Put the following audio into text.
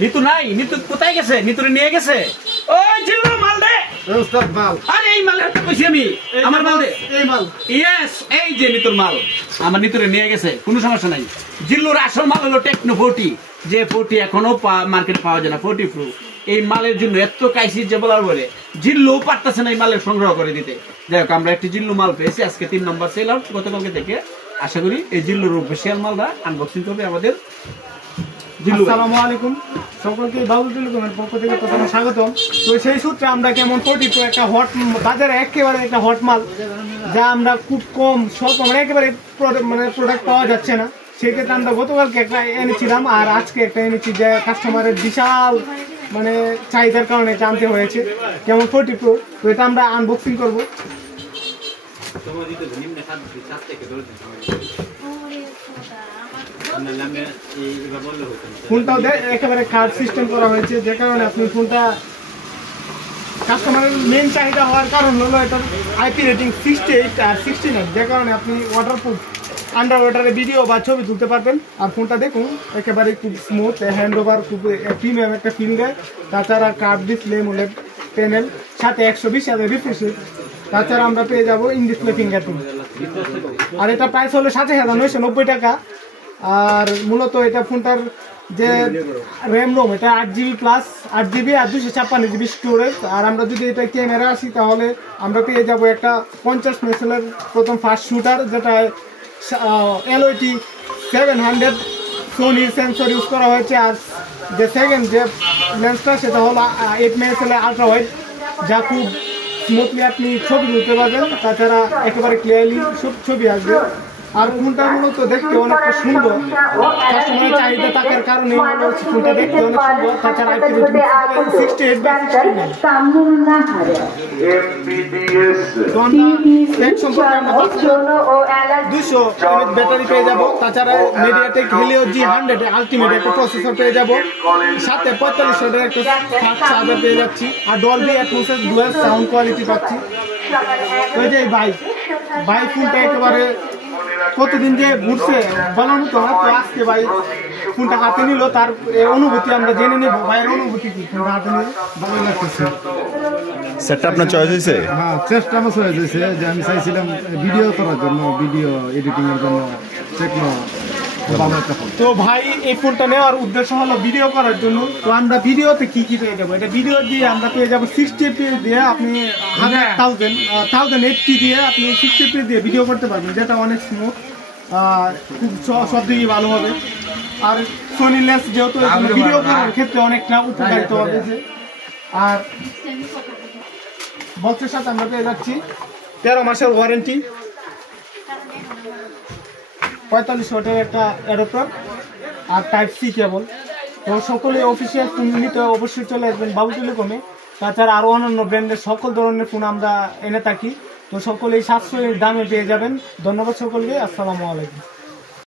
নিতু নাই, নিতু কোথায় গেছে? নিতুরে নিয়ে গেছে। ওই জিল্লু মাল দে। ওস্তাদ মাল। আরে এই মালের কথা কইছি আমি। আমার মাল দে। এই মাল। ইয়েস, এই যে নিতুর মাল। আমার নিতুরে নিয়ে গেছে, কোনো সমস্যা নাই। জিল্লুর আসল মাল হলো টেকনো 40, যে 40 এখনো মার্কেটে পাওয়া যায় না, 40 প্রো। এই মালের জন্য এত ক্রাইসিস যে বলার বলে জিল্লু পারতেছে না এই মালের সংগ্রহ করে দিতে। যাই হোক, আমরা একটি জিল্লু মাল পেয়েছি, আজকে 3 নম্বর সেল আউট গতকালকে থেকে। আশা করি এই জিল্লুর অফিশিয়াল মালটা আনবক্সিং করবে আমাদের জিল্লু। আসসালামু আলাইকুম, সকলকে বাবুল টেলিকমের পক্ষ থেকে প্রথমে স্বাগতম। তো সেই সূত্রে আমরা কেমন 40 প্রো একটা হট বাজারে একেবারে একটা হট মাল, যা আমরা খুব কম স্বল্প মানে একেবারে প্রোডাক্ট পাওয়া যাচ্ছে না, সেক্ষেত্রে আমরা গতকালকে একটা এনেছিলাম আর আজকে একটা এনেছি, যে কাস্টমারের বিশাল মানে চাহিদার কারণে জানতে হয়েছে কেমন 40 প্রো। তো এটা আমরা আনবক্সিং করবো। ফোনটাও একেবারে কার্ড সিস্টেম করা হয়েছে, যে কারণে আপনি ফোনটা কাস্টমারের মেন চাহিদা হওয়ার কারণ হলো এটার আইপি রেটিং 68 আর 69, যে কারণে আপনি ওয়াটারপ্রুফ আন্ডার ওয়াটারে ভিডিও বা ছবি তুলতে পারবেন। আর ফোনটা দেখুন একেবারে খুব স্মুথ, হ্যান্ড ওভার খুব প্রিমিয়াম একটা ফিল দেয়। তাছাড়া কার্ভ ডিসপ্লে, মোলেড প্যানেল, সাথে 120 রিফ্রেশ। তাছাড়া আমরা পেয়ে যাবো ইন ডিসপ্লে ফিঙ্গারপ্রিন্ট। আর এটা প্রাইস হলো 7,990 টাকা। আর মূলত এটা ফোনটার যে র্যাম রোম, এটা 8GB প্লাস 8GB আর 256GB স্টোরেজ। আর আমরা যদি এটা ক্যামেরা আসি তাহলে আমরা পেয়ে যাব একটা 50 মেগাপিক্সেলের প্রথম ফার্স্ট শুটার, যেটা LOT 700 সোনির সেন্সর ইউজ করা হয়েছে। আর যে সেকেন্ড যে লেন্সটা সেটা হলো 8 মেগাপিক্সেলের আলট্রা ওয়াইড, যা খুব স্মুথলি আপনি ছবি তুলতে পারবেন। তাছাড়া একেবারে ক্লিয়ারলি সব ছবি আসবে। আর ফোনটা মূলত দেখতে অনেকটা সুন্দর, কাস্টমারের চাহিদা থাকার কারণে ফোনটা দেখতে অনেক সুন্দর। তাছাড়া আইপি রেটিং 68/69। ব্যাটারি পেয়ে যাবো। তাছাড়া মিডিয়াটেক হেলিও G100 আলটিমেট একটা প্রসেসর পেয়ে যাবো, সাথে 45 ওয়াটের একটা ফাস্ট চার্জার পেয়ে যাচ্ছি। আর ডলবি অ্যাটমসের ডুয়াল সাউন্ড কোয়ালিটি পাচ্ছি। ওই যে ভাই ফোনটা একেবারে কতদিন যে ঘুরছে বলার মতো না। তো আজকে ভাই ফোনটা হাতে নিল, তার অনুভূতি আমরা জেনে নেব। ভাইয়ের অনুভূতি কি ফোনটা হাতে নিয়ে? ভালো লাগতেছে। সেটটা আপনার চয়েস হয়েছে? হ্যাঁ, চেষ্টা আমার চয়েস হয়েছে। যে আমি চাইছিলাম ভিডিও করার জন্য, ভিডিও এডিটিং এর জন্য টেকনো ভালো একটা ফোন। তো ভাই এই ফোনটা নেওয়ার উদ্দেশ্য হলো ভিডিও করার জন্য। তো আমরা ভিডিওতে কি কি পেয়ে যাবো? এটা ভিডিও দিয়ে আমরা পেয়ে যাবো 60 fps দিয়ে, আপনি 1080 দিয়ে আপনি 60 fps দিয়ে ভিডিও করতে পারবেন, যেটা অনেক স্মুথ, খুব সব দিকেই ভালো হবে। আর সোনি লেন্স যেহেতু ভিডিও করার ক্ষেত্রে অনেকটা উপকারিত হবে। আর বক্সের সাথে আমরা পেয়ে যাচ্ছি 13 মাসের ওয়ারেন্টি, 45 ওয়াটের একটা অ্যাডাপ্টার আর Type-C কেবল। তো সকলে অফিসিয়াল ফোন নিতে অবশ্যই চলে আসবেন বাবুল টেলিকমে। তাছাড়া আরও অন্যান্য ব্র্যান্ডের সকল ধরনের ফোন আমরা এনে থাকি। তো সকলেই সাশ্রয়ী দামে পেয়ে যাবেন। ধন্যবাদ সকলকে। আসসালামু আলাইকুম।